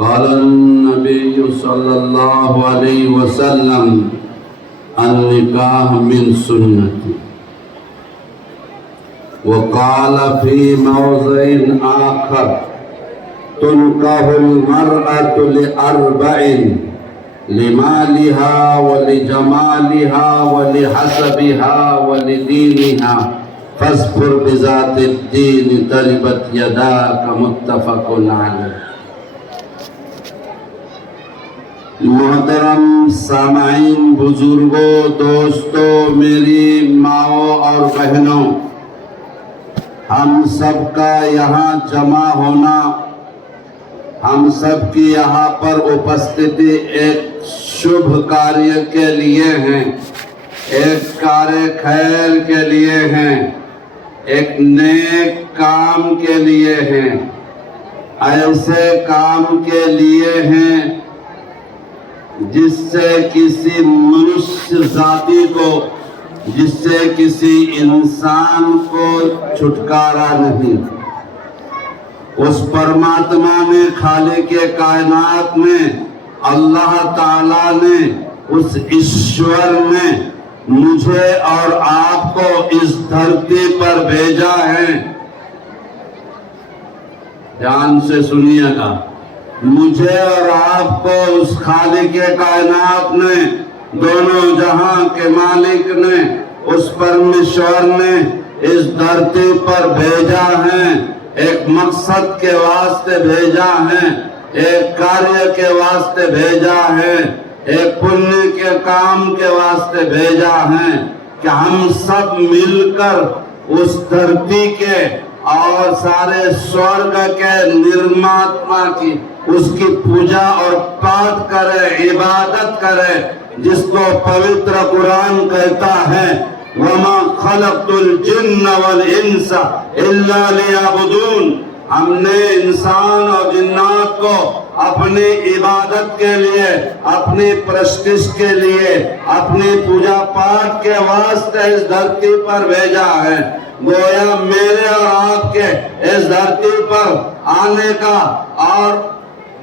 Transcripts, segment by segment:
قال النبي صلى الله عليه وسلم النکاح من سنتی وقال في موضع آخر تنكح المرأة لأربع لمالها ولجمالها ولحسبها ولدينها فاصبر بذات الدين تربت يداك متفق علیہ۔ محترم سامعین، بزرگوں، دوستوں، میری ماؤں اور بہنوں، ہم سب کا یہاں جمع ہونا، ہم سب کی یہاں پر اپستھتی ایک شبھ کاریہ کے لیے ہیں، ایک کار خیر کے لیے ہیں، ایک نیک کام کے لیے ہیں، ایسے کام کے لیے ہیں جس سے کسی منشیہ ذاتی کو، جس سے کسی انسان کو چھٹکارا نہیں۔ اس پرماتما نے، خالق کائنات نے، اللہ تعالیٰ نے، اس ایشور نے مجھے اور آپ کو اس دھرتی پر بھیجا ہے۔ دھیان سے سنیے گا، مجھے اور آپ کو اس خالق کائنات نے، دونوں جہاں کے مالک نے، اس پرمیشور نے اس دھرتی پر بھیجا ہے، ایک مقصد کے واسطے بھیجا ہے، ایک کاریہ کے واسطے بھیجا ہے، ایک پنیہ کے کام کے واسطے بھیجا ہے کہ ہم سب مل کر اس دھرتی کے اور سارے سورگ کے نرماتما کی، اس کی پوجا اور پاٹ کرے، عبادت کرے، جس کو پوتر قرآن کہتا ہے وَمَا خَلَقْتُ الْجِنَّ وَالْإِنسَ إِلَّا لِيَعْبُدُونَ۔ ہم نے انسان اور جنات کو اپنی عبادت کے لیے، اپنی پرستش کے لیے، اپنی پوجا پاٹ کے واسطے اس دھرتی پر بھیجا ہے۔ گویا میرے اور آپ کے اس دھرتی پر آنے کا اور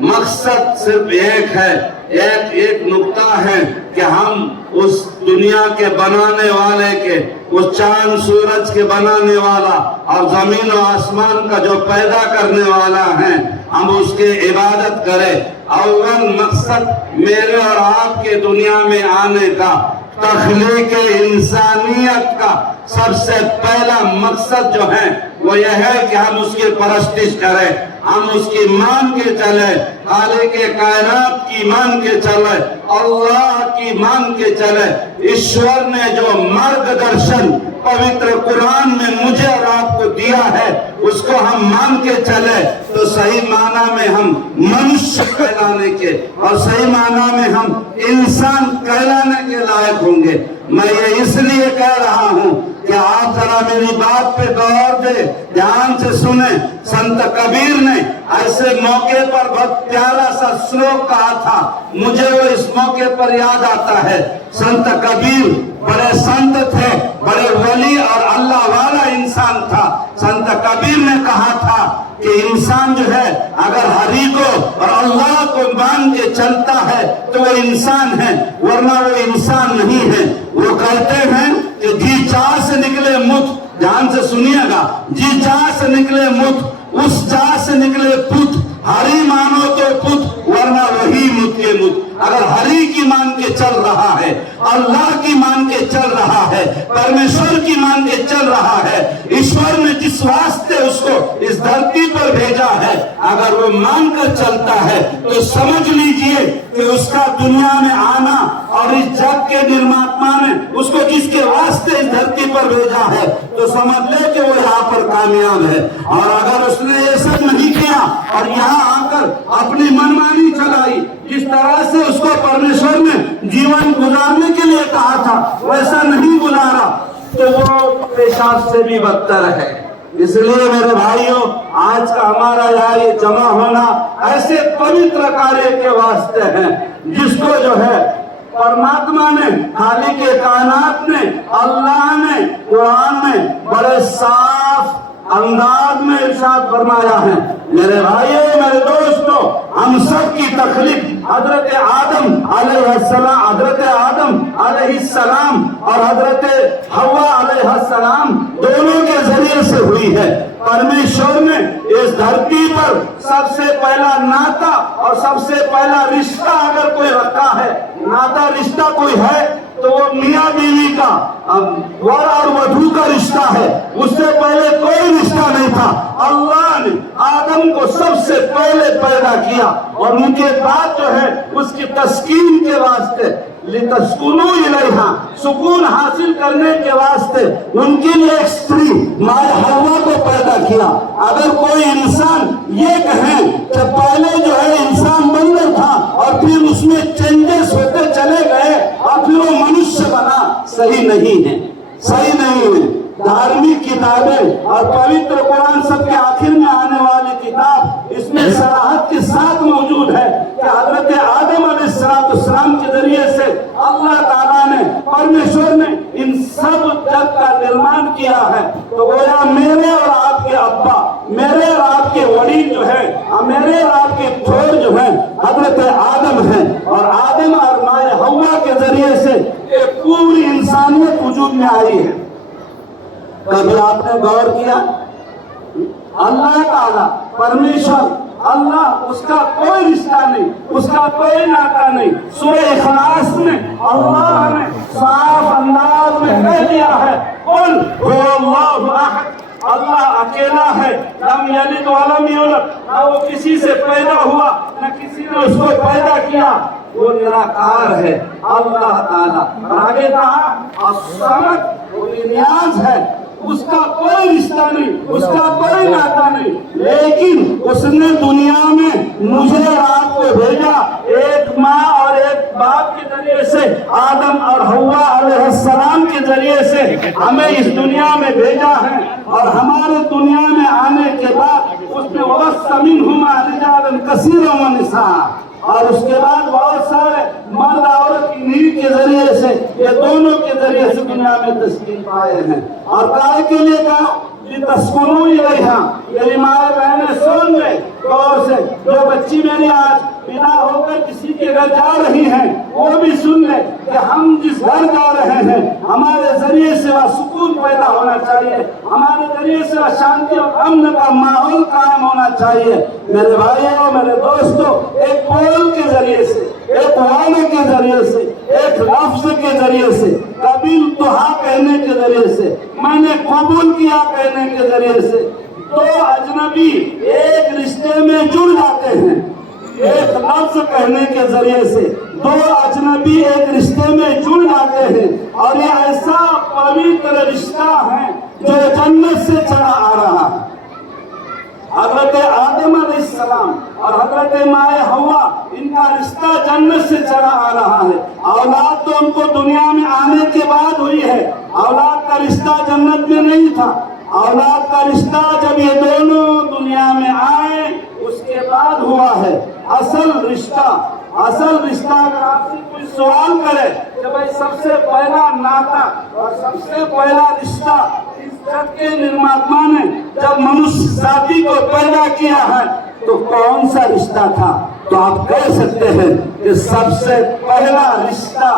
مقصد صرف ایک ہے، ایک نقطہ ہے کہ ہم اس دنیا کے بنانے والے کے، اس چاند سورج کے بنانے والا اور زمین و آسمان کا جو پیدا کرنے والا ہے، ہم اس کی عبادت کریں۔ اول مقصد میرے اور آپ کے دنیا میں آنے کا، تخلیق انسانیت کا سب سے پہلا مقصد جو ہے وہ یہ ہے کہ ہم اس کی پرستش کریں، ہم اس کی مان کے چلیں، خالق کائنات کی مان کے چلیں، اللہ کی مان کے چلیں۔ ایشور نے جو مارگ درشن پوتر قرآن میں مجھے اور آپ کو دیا ہے، اس کو ہم مان کے چلیں تو صحیح معنی میں ہم منشیہ کہلانے کے اور صحیح معنی میں ہم انسان کہلانے کے لائق ہوں گے۔ میں یہ اس لیے کہہ رہا ہوں کہ آپ ذرا میری بات پہ غور دیں، دھیان سے سنیں۔ سنت کبیر نے ایسے موقع پر بہت پیارا سا شلوک کہا تھا، مجھے وہ اس موقع پر یاد آتا ہے۔ سنت کبیر بڑے سنت تھے، بڑے ولی اور اللہ والا انسان تھا۔ سنت کبیر نے کہا تھا کہ انسان جو ہے اگر ہری کو اور اللہ کو مان کے چلتا ہے تو وہ انسان ہے، ورنہ وہ انسان نہیں ہے۔ وہ کہتے ہیں کہ جی چاہ سے نکلے مت، دھیان سے سنیے گا، جی چاہ سے نکلے مت، اس چاہ سے نکلے پت، ہری مانو تو پت، ورنہ وہی مت کے مت۔ اگر ہری کی مان کے چل رہا ہے، اللہ کی مان کے چل رہا ہے، پرمیشور کی مان کے چل رہا ہے، ایشور نے جس واسطے اس کو اس دھرتی پر بھیجا ہے، اگر وہ مان کر چلتا ہے تو سمجھ لیجئے کہ اس کا دنیا میں آنا اور اس جگ کے نرماتما نے اس کو جس کے واسطے اس دھرتی پر بھیجا ہے تو سمجھ لے کہ وہ یہاں پر کامیاب ہے۔ اور اگر اس نے یہ سب نہیں کیا اور یہاں آ کر اپنی منمانی چلائی، جس طرح سے اس کو پرمیشور نے جیون گزارنے کے لیے کہا تھا ویسا نہیں گزارا تو وہ پیشاب سے بھی بدتر ہے۔ اس لیے میرے بھائیوں، آج کا ہمارا یہاں یہ جمع ہونا ایسے پوتر کاریہ کے واسطے ہے جس کو جو ہے پرماتما نے، خالق کائنات نے، اللہ نے قرآن میں بڑے صاف انداز میں ارشاد فرمایا ہے۔ میرے بھائیوں، میرے دوستوں، ہم ہم سب کی تخلیق حضرت آدم علیہ السلام اور حضرت حوا علیہ السلام دونوں کے ذریعے سے ہوئی ہے۔ پرمیشور نے اس دھرتی پر سب سے پہلا ناتا اور سب سے پہلا رشتہ اگر کوئی رکھا ہے، ناتا رشتہ کوئی ہے تو وہ میاں بیوی کا ور اور ودھو کا رشتہ ہے۔ اس سے پہلے کوئی رشتہ نہیں تھا۔ اللہ نے آدم کو سب سے پہلے پیدا کیا اور ان کے بعد جو ہے اس کی تسکین کے واسطے لِتَسْكُنُوا إِلَيْهَا سکون حاصل کرنے کے واسطے ان کے لیے ایک استری مائے حوا کو پیدا کیا۔ اگر کوئی انسان یہ کہیں کہ پہلے جو ہے انسان بندر تھا اور پھر اس میں چینجز ہوتے چلے گئے اور پھر وہ منشیہ بنا، صحیح نہیں ہے، صحیح نہیں ہے۔ دھارمک کتابیں اور پوتر قرآن سب کے آخر میں آنے والی کتاب اس میں صراحت کے ساتھ موجود ہے کہ حضرت آدم علیہ السلام کے ذریعے سے اللہ تعالیٰ نے پرمیشور نے ان سب جگ کا نرمان کیا ہے۔ تو گویا میرے اور آپ کے ابا، میرے اور آپ کے وڈیل جو ہے، میرے اور آپ کے ٹھور جو ہیں حضرت آدم ہیں، اور آدم اور مائے حوا کے ذریعے سے یہ پوری انسانیت وجود میں آئی ہے۔ کبھی آپ نے غور کیا اللہ تعالیٰ پرمیشور اللہ، اس کا کوئی رشتہ نہیں، اس کا کوئی ناتا نہیں۔ سورہ اخلاص میں اللہ نے صاف انداز میں کہہ دیا ہے قل هو اللہ احد، اللہ اکیلا ہے، لم یلد ولم یولد، نہ وہ کسی سے پیدا ہوا نہ کسی نے اس کو پیدا کیا، وہ نراکار ہے اللہ تعالیٰ۔ اور آگے کہا الصمد، وہ نیاز ہے، اس کا کوئی رشتہ نہیں، اس کا کوئی ناتا نہیں، لیکن اس نے دنیا میں مجھے اور آپ کو بھیجا ایک ماں اور ایک باپ کے ذریعے سے، آدم اور حوا علیہ السلام کے ذریعے سے ہمیں اس دنیا میں بھیجا ہے۔ اور ہمارے دنیا میں آنے کے بعد اس نے وَبَثَّ مِنْهُمَا رِجَالًا كَثِيرًا وَنِسَاءً، اور اس کے بعد بہت سارے مرد عورت کی نیل کے ذریعے سے، یہ دونوں کے ذریعے سے دنیا میں تشکیل پائے ہیں۔ اور کائے کے لیے کہا لِتَسْكُنُوا إِلَيْهَا، میری ماں بہنیں سن لیں غور سے، جو بچی میری آج بنا ہو کر کسی کے گھر جا رہی ہیں وہ بھی سن لیں کہ ہم جس گھر جا رہے ہیں ہمارے ذریعے سے وہ سکون پیدا ہونا چاہیے، ہمارے ذریعے سے وہ شانتی اور امن کا ماحول قائم ہونا چاہیے۔ میرے بھائیوں، میرے دوستوں، ایک بول کے ذریعے سے، ایک وعدے کے ذریعے سے، ایک لفظ کے ذریعے سے، قبیل تو ہاں کہنے کے ذریعے سے، میں نے قبول کیا کہنے کے ذریعے سے دو اجنبی ایک رشتے میں جڑ جاتے ہیں۔ ایک لفظ کہنے کے ذریعے سے دو اجنبی ایک رشتے میں جڑ جاتے ہیں، اور یہ ایسا پوتر رشتہ ہے جو جنت سے چلا آ رہا ہے۔ حضرت آدم علیہ السلام اور حضرت مائے حوا، ان کا رشتہ جنت سے چلا آ رہا ہے۔ اولاد تو ان کو دنیا میں آنے کے بعد ہوئی ہے، اولاد کا رشتہ جنت میں نہیں تھا۔ اولاد کا رشتہ جب یہ دونوں دنیا میں آئے اس کے بعد ہوا ہے۔ اصل رشتہ اگر آپ سے کوئی سوال کرے کہ بھائی سب سے پہلا ناتا اور سب سے پہلا رشتہ اس جگ کے نرماتما نے جب منشیہ ذاتی کو پیدا کیا ہے تو کون سا رشتہ تھا؟ تو آپ کہہ سکتے ہیں کہ سب سے پہلا رشتہ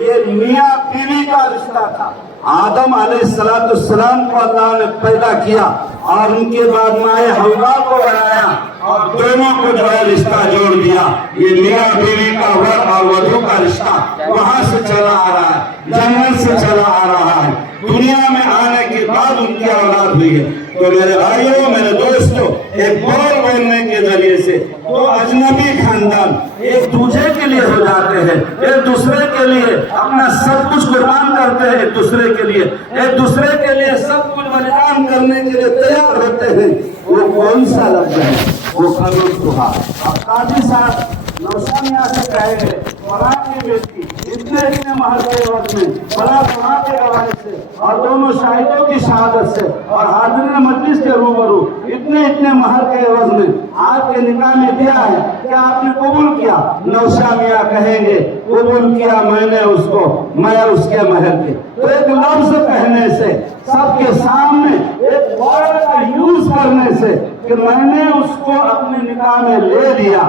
یہ میاں بیوی کا رشتہ تھا۔ آدم علیہ السلام کو اللہ نے پیدا کیا اور ان کے بعد مائے حوا کو بنایا اور دونوں کو جو ہے رشتہ جوڑ دیا۔ یہ میاں بیوی کا ور اور ودھو کا رشتہ وہاں سے چلا آ رہا ہے، جنت سے چلا آ رہا ہے، دنیا میں آنے کے بعد ان کی اولاد ہوئی ہے۔ تو میرے بھائیوں، میرے دوستوں، ایک بول بولنے کے ذریعے سے دو اجنبی خاندان ایک دوسرے کے لیے ہو جاتے ہیں، ایک دوسرے کے لیے اپنا سب کچھ قربان کرتے ہیں، ایک دوسرے کے لیے سب کچھ بلیدان کرنے کے لیے تیار ہوتے ہیں۔ وہ کون سا لفظ ہے؟ وہ خلوصھا۔ اب قاضی صاحب نوشا میاں سے کہے گئے فلاں کی بیٹی اتنے مہر کے عوض میں فلاں کے حوالے سے اور دونوں شاہدوں کی شہادت سے اور حاضرین مجلس کے روبرو اتنے مہر کے عوض میں آپ کے نکاح میں دیا ہے، کیا آپ نے قبول کیا؟ نوشا میاں کہیں گے قبول کیا میں نے اس کو، میں اس کے مہر کے۔ تو ایک لفظ کہنے سے، سب کے سامنے ایک ورڈ کا یوز کرنے سے کہ میں نے اس کو اپنے نکاح میں لے لیا،